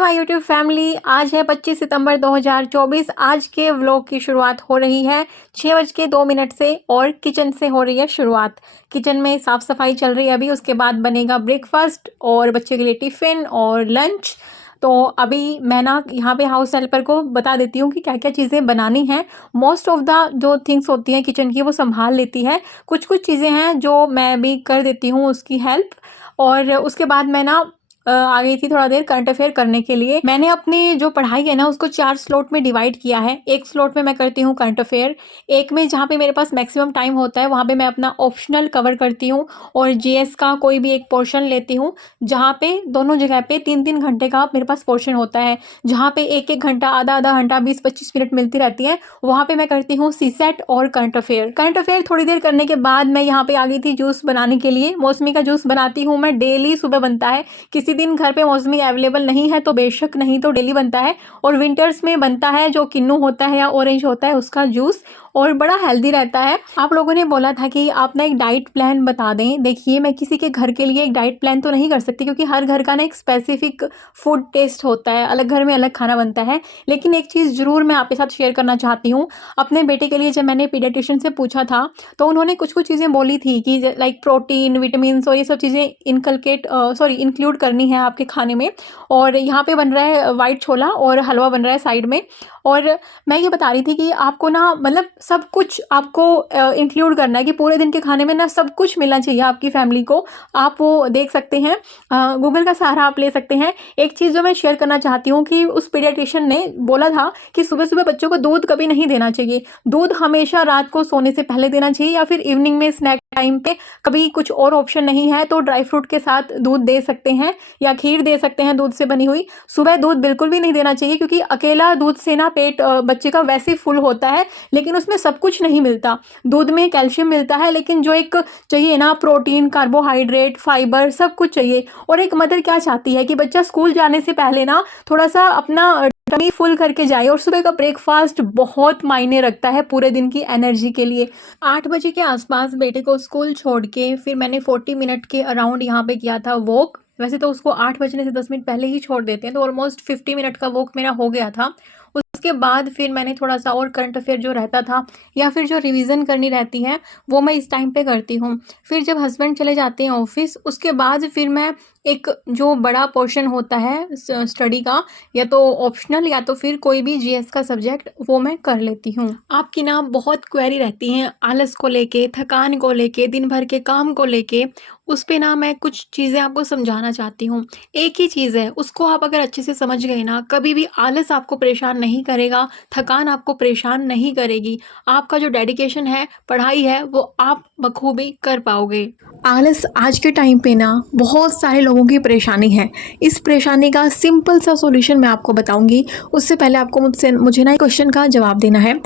My YouTube family, आज है 25 सितंबर 2024। आज के व्लॉग की शुरुआत हो रही है 6:02 से और किचन से हो रही है शुरुआत। किचन में साफ़ सफाई चल रही है अभी, उसके बाद बनेगा ब्रेकफास्ट और बच्चे के लिए टिफ़िन और लंच। तो अभी मैं ना यहाँ पे हाउस हेल्पर को बता देती हूँ कि क्या क्या चीज़ें बनानी हैं। मोस्ट ऑफ द जो थिंग्स होती हैं किचन की वो संभाल लेती है। कुछ कुछ चीज़ें हैं जो मैं भी कर देती हूँ उसकी हेल्प। और उसके बाद मैं ना आ गई थी थोड़ा देर करंट अफेयर करने के लिए। मैंने अपनी जो पढ़ाई है ना उसको 4 स्लॉट में डिवाइड किया है। एक स्लॉट में मैं करती हूँ करंट अफेयर, एक में जहाँ पे मेरे पास मैक्सिमम टाइम होता है वहाँ पे मैं अपना ऑप्शनल कवर करती हूँ, और जीएस का कोई भी एक पोर्शन लेती हूँ जहाँ पे दोनों जगह पे 3-3 घंटे का मेरे पास पोर्शन होता है। जहाँ पे 1-1 घंटा, आधा-आधा घंटा, 20-25 मिनट मिलती रहती है, वहाँ पे मैं करती हूँ सीसेट और करंट अफेयर। करंट अफेयर थोड़ी देर करने के बाद मैं यहाँ पे आ गई थी जूस बनाने के लिए। मौसमी का जूस बनाती हूँ मैं, डेली सुबह बनता है। किसी दिन घर पे मौसमी अवेलेबल नहीं है तो बेशक, नहीं तो डेली बनता है। और विंटर्स में बनता है जो किन्नू होता है या ऑरेंज होता है उसका जूस, और बड़ा हेल्दी रहता है। आप लोगों ने बोला था कि आप ना एक डाइट प्लान बता दें। देखिए, मैं किसी के घर के लिए एक डाइट प्लान तो नहीं कर सकती क्योंकि हर घर का ना एक स्पेसिफिक फूड टेस्ट होता है, अलग घर में अलग खाना बनता है। लेकिन एक चीज़ ज़रूर मैं आपके साथ शेयर करना चाहती हूँ। अपने बेटे के लिए जब मैंने पीडियाट्रिशियन से पूछा था तो उन्होंने कुछ कुछ चीज़ें बोली थी कि लाइक प्रोटीन, विटामिन और ये सब चीज़ें इंक्लूड करनी है आपके खाने में। और यहाँ पे बन रहा है वाइट छोला और हलवा बन रहा है साइड में। और मैं ये बता रही थी कि आपको ना मतलब सब कुछ आपको इंक्लूड करना है कि पूरे दिन के खाने में ना सब कुछ मिलना चाहिए आपकी फैमिली को। आप वो देख सकते हैं, गूगल का सहारा आप ले सकते हैं। एक चीज़ जो मैं शेयर करना चाहती हूँ कि उस पीडियाट्रिशियन ने बोला था कि सुबह सुबह बच्चों को दूध कभी नहीं देना चाहिए। दूध हमेशा रात को सोने से पहले देना चाहिए या फिर इवनिंग में स्नैक टाइम पे। कभी कुछ और ऑप्शन नहीं है तो ड्राई फ्रूट के साथ दूध दे सकते हैं या खीर दे सकते हैं दूध से बनी हुई। सुबह दूध बिल्कुल भी नहीं देना चाहिए क्योंकि अकेला दूध से ना पेट बच्चे का वैसे ही फुल होता है, लेकिन उसमें सब कुछ नहीं मिलता। दूध में कैल्शियम मिलता है, लेकिन जो एक चाहिए ना प्रोटीन, कार्बोहाइड्रेट, फाइबर, सब कुछ चाहिए। और एक मदर क्या चाहती है कि बच्चा स्कूल जाने से पहले ना थोड़ा सा अपना टमी फुल करके जाए। और सुबह का ब्रेकफास्ट बहुत मायने रखता है पूरे दिन की एनर्जी के लिए। 8 बजे के आसपास बेटे को स्कूल छोड़ के फिर मैंने 40 मिनट के अराउंड यहाँ पे किया था वॉक। वैसे तो उसको 8 बजने से 10 मिनट पहले ही छोड़ देते हैं, तो ऑलमोस्ट 50 मिनट का वॉक मेरा हो गया था। उसके बाद फिर मैंने थोड़ा सा और करंट अफेयर जो रहता था या फिर जो रिवीजन करनी रहती है वो मैं इस टाइम पे करती हूँ। फिर जब हस्बैंड चले जाते हैं ऑफिस, उसके बाद फिर मैं एक जो बड़ा पोर्शन होता है स्टडी का, या तो ऑप्शनल या तो फिर कोई भी जीएस का सब्जेक्ट, वो मैं कर लेती हूँ। आपकी ना बहुत क्वेरी रहती हैं आलस को लेके, थकान को लेके, दिन भर के काम को लेके। उस पे ना मैं कुछ चीज़ें आपको समझाना चाहती हूँ। एक ही चीज़ है, उसको आप अगर अच्छे से समझ गए ना, कभी भी आलस आपको परेशान नहीं करेगा, थकान आपको परेशान नहीं करेगी। आपका जो डेडिकेशन है, पढ़ाई है, वो आप बखूबी कर पाओगे। आलस आज के टाइम पे ना बहुत सारे लोगों की परेशानी है। इस परेशानी का सिंपल सा सॉल्यूशन मैं आपको बताऊंगी। उससे पहले आपको मुझे ना एक क्वेश्चन का जवाब देना है।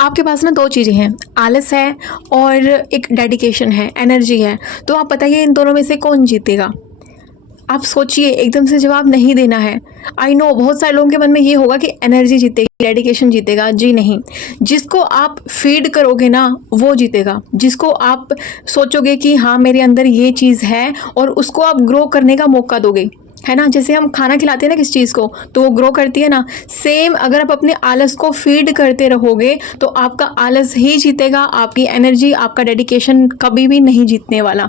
आपके पास ना 2 चीज़ें हैं, आलस है और एक डेडिकेशन है, एनर्जी है। तो आप बताइए इन दोनों में से कौन जीतेगा? आप सोचिए, एकदम से जवाब नहीं देना है। आई नो बहुत सारे लोगों के मन में ये होगा कि एनर्जी जीतेगी, डेडिकेशन जीतेगा। जी नहीं, जिसको आप फीड करोगे ना वो जीतेगा। जिसको आप सोचोगे कि हाँ मेरे अंदर ये चीज़ है और उसको आप ग्रो करने का मौका दोगे, है ना। जैसे हम खाना खिलाते हैं ना किस चीज़ को, तो वो ग्रो करती है ना। सेम अगर आप अपने आलस को फीड करते रहोगे तो आपका आलस ही जीतेगा, आपकी एनर्जी, आपका डेडिकेशन कभी भी नहीं जीतने वाला।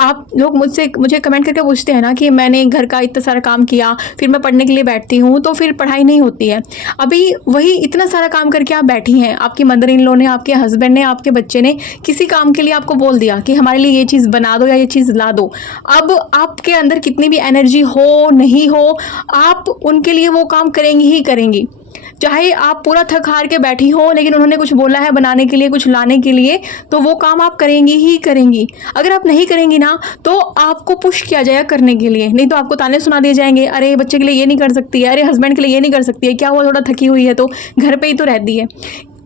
आप लोग मुझे कमेंट करके पूछते हैं ना कि मैंने घर का इतना सारा काम किया, फिर मैं पढ़ने के लिए बैठती हूँ तो फिर पढ़ाई नहीं होती है। अभी वही इतना सारा काम करके आप बैठी हैं, आपकी मदर इन लॉ ने, आपके हस्बैंड ने, आपके बच्चे ने किसी काम के लिए आपको बोल दिया कि हमारे लिए ये चीज़ बना दो या ये चीज़ ला दो। अब आपके अंदर कितनी भी एनर्जी हो नहीं हो, आप उनके लिए वो काम करेंगी ही करेंगी। चाहे आप पूरा थक हार के बैठी हो, लेकिन उन्होंने कुछ बोला है बनाने के लिए, कुछ लाने के लिए, तो वो काम आप करेंगी ही करेंगी। अगर आप नहीं करेंगी ना तो आपको पुश किया जाएगा करने के लिए, नहीं तो आपको ताने सुना दिए जाएंगे, अरे बच्चे के लिए ये नहीं कर सकती है, अरे हस्बैंड के लिए ये नहीं कर सकती है, क्या वो थोड़ा थकी हुई है तो घर पे ही तो रहती है।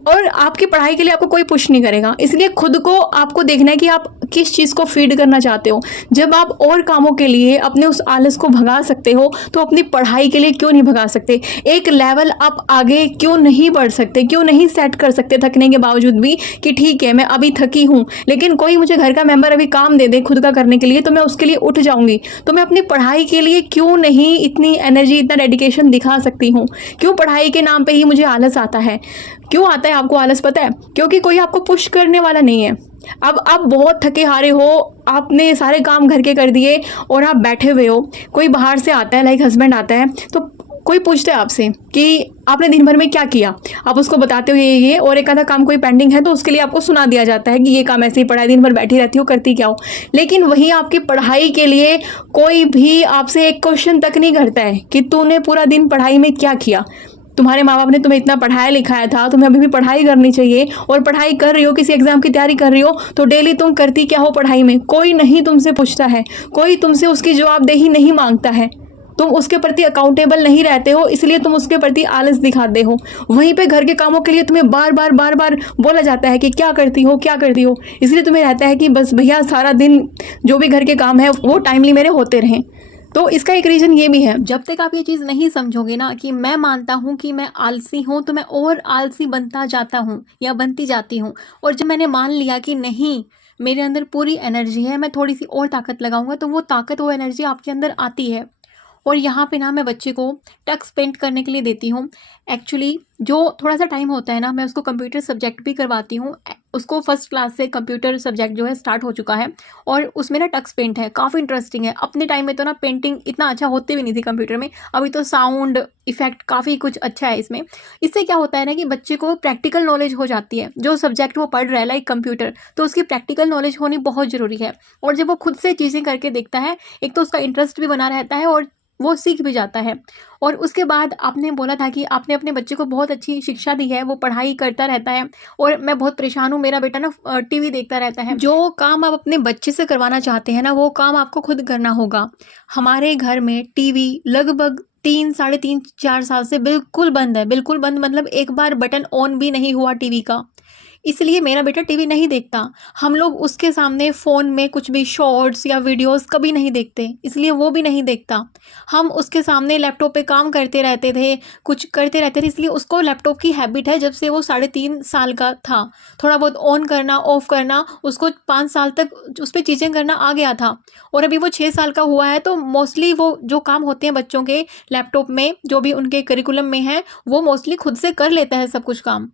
और आपकी पढ़ाई के लिए आपको कोई पुश नहीं करेगा। इसलिए खुद को आपको देखना है कि आप किस चीज़ को फीड करना चाहते हो। जब आप और कामों के लिए अपने उस आलस को भगा सकते हो तो अपनी पढ़ाई के लिए क्यों नहीं भगा सकते? एक लेवल आप आगे क्यों नहीं बढ़ सकते? क्यों नहीं सेट कर सकते थकने के बावजूद भी कि ठीक है मैं अभी थकी हूँ, लेकिन कोई मुझे घर का मेंबर अभी काम दे दे खुद का करने के लिए तो मैं उसके लिए उठ जाऊँगी। तो मैं अपनी पढ़ाई के लिए क्यों नहीं इतनी एनर्जी, इतना डेडिकेशन दिखा सकती हूँ? क्यों पढ़ाई के नाम पे ही मुझे आलस आता है? क्यों आता है आपको आलस पता है? क्योंकि कोई आपको पुश करने वाला नहीं है। अब आप बहुत थके हारे हो, आपने सारे काम घर के कर दिए और आप बैठे हुए हो। कोई बाहर से आता है, लाइक हस्बैंड आता है, तो कोई पूछता है आपसे कि आपने दिन भर में क्या किया? आप उसको बताते हो ये और एक आधा काम कोई पेंडिंग है तो उसके लिए आपको सुना दिया जाता है कि ये काम ऐसे ही पड़ा है, दिन भर बैठी रहती हो, करती क्या हो? लेकिन वहीं आपकी पढ़ाई के लिए कोई भी आपसे एक क्वेश्चन तक नहीं करता है कि तूने पूरा दिन पढ़ाई में क्या किया? तुम्हारे माँ बाप ने तुम्हें इतना पढ़ाया लिखाया था, तुम्हें अभी भी पढ़ाई करनी चाहिए और पढ़ाई कर रही हो, किसी एग्जाम की तैयारी कर रही हो तो डेली तुम करती क्या हो पढ़ाई में? कोई नहीं तुमसे पूछता है, कोई तुमसे उसकी जवाबदेही नहीं मांगता है, तुम उसके प्रति अकाउंटेबल नहीं रहते हो, इसलिए तुम उसके प्रति आलस दिखाते हो। वहीं पे घर के कामों के लिए तुम्हें बार बार बोला जाता है कि क्या करती हो क्या करती हो, इसलिए तुम्हें रहता है कि बस भैया सारा दिन जो भी घर के काम है वो टाइमली मेरे होते रहें। तो इसका एक रीज़न ये भी है। जब तक आप ये चीज़ नहीं समझोगे ना कि मैं मानता हूँ कि मैं आलसी हूँ, तो मैं और आलसी बनता जाता हूँ या बनती जाती हूँ। और जब मैंने मान लिया कि नहीं, मेरे अंदर पूरी एनर्जी है, मैं थोड़ी सी और ताकत लगाऊंगा, तो वो ताकत, वो एनर्जी आपके अंदर आती है। और यहाँ पे ना मैं बच्चे को टक स्पेंड करने के लिए देती हूँ। एक्चुअली जो थोड़ा सा टाइम होता है ना, मैं उसको कंप्यूटर सब्जेक्ट भी करवाती हूँ। उसको फर्स्ट क्लास से कंप्यूटर सब्जेक्ट जो है स्टार्ट हो चुका है और उसमें ना टक्स पेंट है, काफ़ी इंटरेस्टिंग है। अपने टाइम में तो ना पेंटिंग इतना अच्छा होती भी नहीं थी कंप्यूटर में, अभी तो साउंड इफेक्ट काफ़ी कुछ अच्छा है इसमें। इससे क्या होता है ना कि बच्चे को प्रैक्टिकल नॉलेज हो जाती है। जो सब्जेक्ट वो पढ़ रहा है लाइक कंप्यूटर, तो उसकी प्रैक्टिकल नॉलेज होनी बहुत ज़रूरी है। और जब वो खुद से चीज़ें करके देखता है, एक तो उसका इंटरेस्ट भी बना रहता है और वो सीख भी जाता है। और उसके बाद आपने बोला था कि आपने अपने बच्चे को बहुत अच्छी शिक्षा दी है, वो पढ़ाई करता रहता है और मैं बहुत परेशान हूँ, मेरा बेटा ना टीवी देखता रहता है। जो काम आप अपने बच्चे से करवाना चाहते हैं ना, वो काम आपको खुद करना होगा। हमारे घर में टीवी लगभग 3, साढ़े 3, 4 साल से बिल्कुल बंद है। बिल्कुल बंद मतलब एक बार बटन ऑन भी नहीं हुआ टीवी का। इसलिए मेरा बेटा टीवी नहीं देखता। हम लोग उसके सामने फ़ोन में कुछ भी शॉर्ट्स या वीडियोस कभी नहीं देखते, इसलिए वो भी नहीं देखता। हम उसके सामने लैपटॉप पे काम करते रहते थे, कुछ करते रहते थे, इसलिए उसको लैपटॉप की हैबिट है जब से वो 3.5 साल का था। थोड़ा बहुत ऑन करना, ऑफ करना, उसको 5 साल तक उस पे चीज़ें करना आ गया था। और अभी वो 6 साल का हुआ है, तो मोस्टली वो जो काम होते हैं बच्चों के लैपटॉप में, जो भी उनके करिकुलम में है, वो मोस्टली खुद से कर लेता है सब कुछ काम।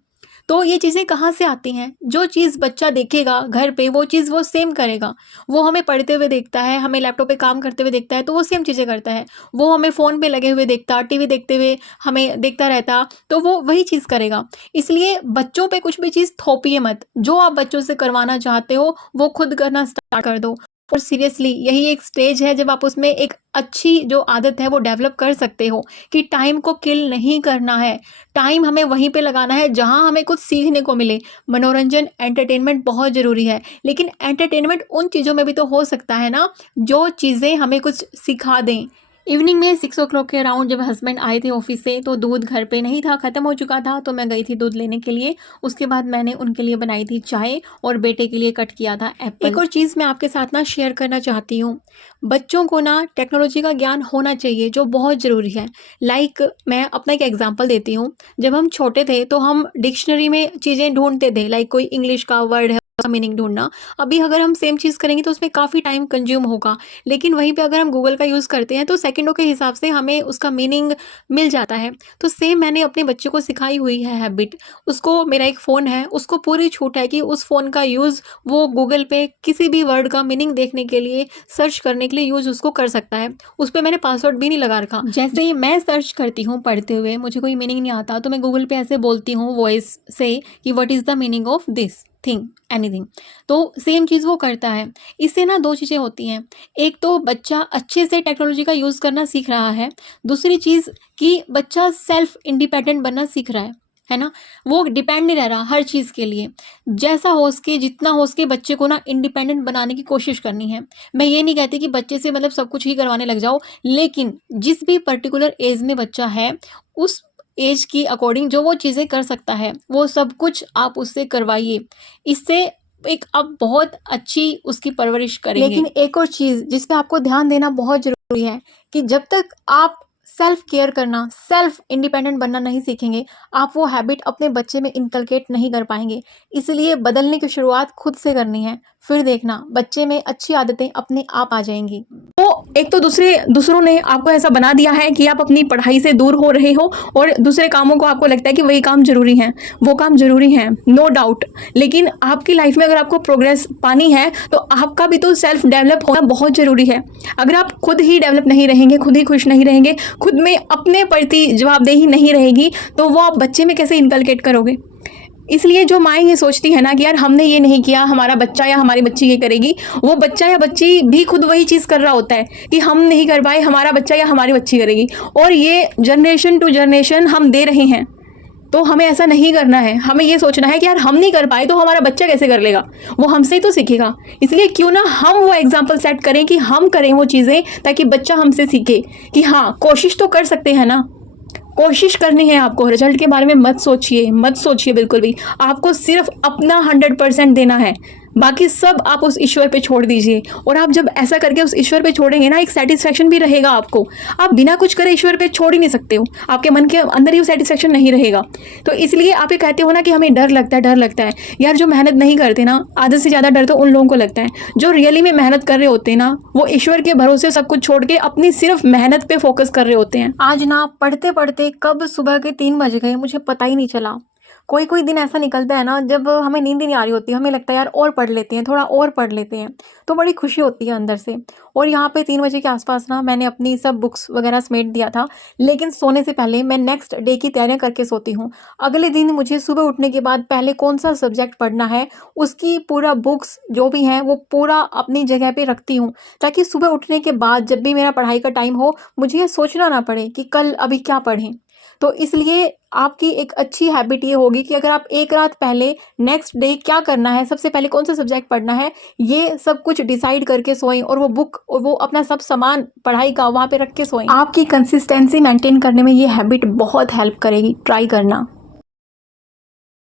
तो ये चीज़ें कहाँ से आती हैं? जो चीज़ बच्चा देखेगा घर पे, वो चीज़ वो सेम करेगा। वो हमें पढ़ते हुए देखता है, हमें लैपटॉप पे काम करते हुए देखता है, तो वो सेम चीज़ें करता है। वो हमें फ़ोन पे लगे हुए देखता, टीवी देखते हुए हमें देखता रहता, तो वो वही चीज़ करेगा। इसलिए बच्चों पे कुछ भी चीज़ थोपिए मत। जो आप बच्चों से करवाना चाहते हो, वो खुद करना स्टार्ट कर दो। और सीरियसली यही एक स्टेज है जब आप उसमें एक अच्छी जो आदत है वो डेवलप कर सकते हो कि टाइम को किल नहीं करना है। टाइम हमें वहीं पे लगाना है जहां हमें कुछ सीखने को मिले। मनोरंजन, एंटरटेनमेंट बहुत ज़रूरी है, लेकिन एंटरटेनमेंट उन चीज़ों में भी तो हो सकता है ना जो चीज़ें हमें कुछ सिखा दें। इवनिंग में 6 o'clock के अराउंड जब हस्बैंड आए थे ऑफिस से, तो दूध घर पे नहीं था, ख़त्म हो चुका था, तो मैं गई थी दूध लेने के लिए। उसके बाद मैंने उनके लिए बनाई थी चाय और बेटे के लिए कट किया था एप्पल। एक और चीज़ मैं आपके साथ ना शेयर करना चाहती हूँ। बच्चों को ना टेक्नोलॉजी का ज्ञान होना चाहिए, जो बहुत ज़रूरी है। लाइक मैं अपना एक एग्जाम्पल देती हूँ। जब हम छोटे थे तो हम डिक्शनरी में चीज़ें ढूंढते थे, लाइक कोई इंग्लिश का वर्ड है का मीनिंग ढूंढना। अभी अगर हम सेम चीज़ करेंगे तो उसमें काफ़ी टाइम कंज्यूम होगा, लेकिन वहीं पे अगर हम गूगल का यूज़ करते हैं तो सेकंडों के हिसाब से हमें उसका मीनिंग मिल जाता है। तो सेम मैंने अपने बच्चे को सिखाई हुई है हैबिट। उसको, मेरा एक फ़ोन है, उसको पूरी छूट है कि उस फ़ोन का यूज़ वो गूगल पे किसी भी वर्ड का मीनिंग देखने के लिए, सर्च करने के लिए यूज़ उसको कर सकता है। उस पर मैंने पासवर्ड भी नहीं लगा रखा। जैसे ही मैं सर्च करती हूँ पढ़ते हुए, मुझे कोई मीनिंग नहीं आता तो मैं गूगल पे ऐसे बोलती हूँ वॉइस से कि what is the meaning of this thing, anything. तो सेम चीज़ वो करता है। इससे ना 2 चीज़ें होती हैं। एक तो बच्चा अच्छे से टेक्नोलॉजी का यूज़ करना सीख रहा है। दूसरी चीज़ कि बच्चा सेल्फ इंडिपेंडेंट बनना सीख रहा है ना? वो डिपेंड नहीं रह रहा हर चीज़ के लिए। जैसा हो सके, जितना हो सके बच्चे को ना इंडिपेंडेंट बनाने की कोशिश करनी है। मैं ये नहीं कहती कि बच्चे से मतलब सब कुछ ही करवाने लग जाओ, लेकिन जिस भी पर्टिकुलर एज में बच्चा है, उस एज की अकॉर्डिंग जो वो चीज़ें कर सकता है वो सब कुछ आप उससे करवाइए। इससे एक आप बहुत अच्छी उसकी परवरिश करेंगे। लेकिन एक और चीज़ जिस पे आपको ध्यान देना बहुत ज़रूरी है कि जब तक आप सेल्फ केयर करना, सेल्फ इंडिपेंडेंट बनना नहीं सीखेंगे, आप वो हैबिट अपने बच्चे में इनकलकेट नहीं कर पाएंगे। इसलिए बदलने की शुरुआत खुद से करनी है, फिर देखना बच्चे में अच्छी आदतें अपने आप आ जाएंगी। तो एक तो दूसरों ने आपको ऐसा बना दिया है कि आप अपनी पढ़ाई से दूर हो रहे हो और दूसरे कामों को आपको लगता है कि वही काम जरूरी है, वो काम जरूरी है, नो डाउट। लेकिन आपकी लाइफ में अगर आपको प्रोग्रेस पानी है तो आपका भी तो सेल्फ डेवलप होना बहुत जरूरी है। अगर आप खुद ही डेवलप नहीं रहेंगे, खुद ही खुश नहीं रहेंगे, खुद में अपने प्रति जवाबदेही नहीं रहेगी, तो वो आप बच्चे में कैसे इनकलकेट करोगे। इसलिए जो माएँ ये सोचती है ना कि यार हमने ये नहीं किया, हमारा बच्चा या हमारी बच्ची ये करेगी, वो बच्चा या बच्ची भी खुद वही चीज़ कर रहा होता है कि हम नहीं कर पाए, हमारा बच्चा या हमारी बच्ची करेगी। और ये जनरेशन टू जनरेशन हम दे रहे हैं। तो हमें ऐसा नहीं करना है। हमें ये सोचना है कि यार हम नहीं कर पाए तो हमारा बच्चा कैसे कर लेगा, वो हमसे ही तो सीखेगा। इसलिए क्यों ना हम वो एग्जाम्पल सेट करें कि हम करें वो चीज़ें, ताकि बच्चा हमसे सीखे कि हाँ कोशिश तो कर सकते हैं ना। कोशिश करनी है आपको, रिजल्ट के बारे में मत सोचिए बिल्कुल भी। आपको सिर्फ अपना 100% देना है, बाकी सब आप उस ईश्वर पे छोड़ दीजिए। और आप जब ऐसा करके उस ईश्वर पे छोड़ेंगे ना, एक सेटिस्फेक्शन भी रहेगा आपको। आप बिना कुछ करे ईश्वर पे छोड़ ही नहीं सकते हो, आपके मन के अंदर ही वो सेटिस्फेक्शन नहीं रहेगा। तो इसलिए आप ये कहते हो ना कि हमें डर लगता है। यार जो मेहनत नहीं करते ना, आधे से ज़्यादा डर तो उन लोगों को लगता है जो रियली में मेहनत कर रहे होते हैं ना, वो ईश्वर के भरोसे सब कुछ छोड़ के अपनी सिर्फ मेहनत पे फोकस कर रहे होते हैं। आज ना पढ़ते पढ़ते कब सुबह के 3 बज गए मुझे पता ही नहीं चला। कोई दिन ऐसा निकलता है ना जब हमें नींद ही नहीं आ रही होती, हमें लगता है यार और पढ़ लेते हैं, थोड़ा और पढ़ लेते हैं, तो बड़ी खुशी होती है अंदर से। और यहाँ पे 3 बजे के आसपास ना मैंने अपनी सब बुक्स वगैरह समेट दिया था। लेकिन सोने से पहले मैं नेक्स्ट डे की तैयारियाँ करके सोती हूँ। अगले दिन मुझे सुबह उठने के बाद पहले कौन सा सब्जेक्ट पढ़ना है, उसकी पूरा बुक्स जो भी हैं वो पूरा अपनी जगह पे रखती हूँ, ताकि सुबह उठने के बाद जब भी मेरा पढ़ाई का टाइम हो मुझे ये सोचना ना पड़े कि कल अभी क्या पढ़ें। तो इसलिए आपकी एक अच्छी हैबिट ये होगी कि अगर आप एक रात पहले नेक्स्ट डे क्या करना है, सबसे पहले कौन सा सब्जेक्ट पढ़ना है, ये सब कुछ डिसाइड करके सोएं और वो बुक और वो अपना सब सामान पढ़ाई का वहाँ पे रख के सोएं। आपकी कंसिस्टेंसी मेंटेन करने में ये हैबिट बहुत हेल्प करेगी, ट्राई करना।